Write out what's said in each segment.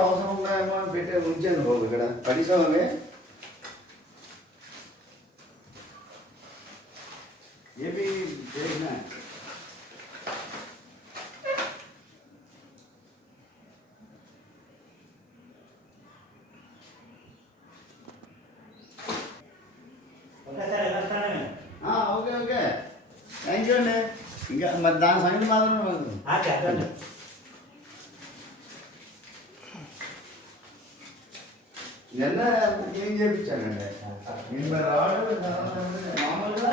అవసరం ఉన్నాయేమో అని పెట్టే ఉంచాను బాబు ఇక్కడ పరిశ్రమే ఏమి చేసిన ఓకే ఓకే థ్యాంక్ యూ అండి. ఇంకా మరి దాని సంగతి మాత్రం నిన్న ఏం చేయించానండి నేను మరి రావడం మామూలుగా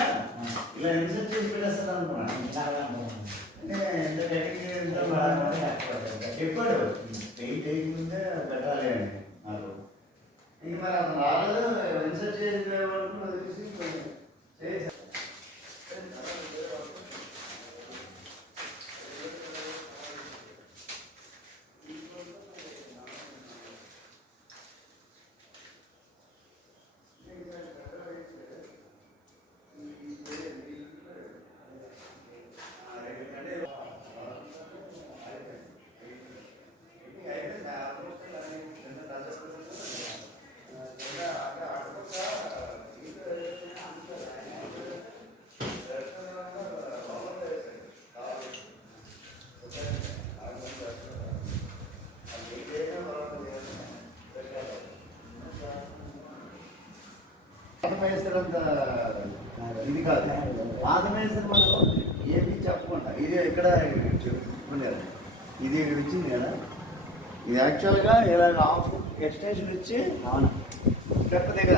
ఇలా ఇన్సెట్ చేసి పెట్టేస్తాను అనుకున్నాను. చెప్పాడు పెయింట్ వేయకముందే పెట్టాలి అని నాకు. ఇంక మరి అతను రాలేదు ఇన్సెట్ చేసే వరకు నాకు తెలిసి చేశాను. మేస్త్రంత ఇది కాదు పాత మేస్త్రి మనం ఏమీ చెప్పకుండా ఇది ఇక్కడ చెప్పుకున్నారు. ఇది ఇక్కడ ఇచ్చింది కదా ఇది యాక్చువల్గా ఇలాగ ఆఫ్ ఎక్స్టెన్షన్ ఇచ్చి స్టెప్ దగ్గర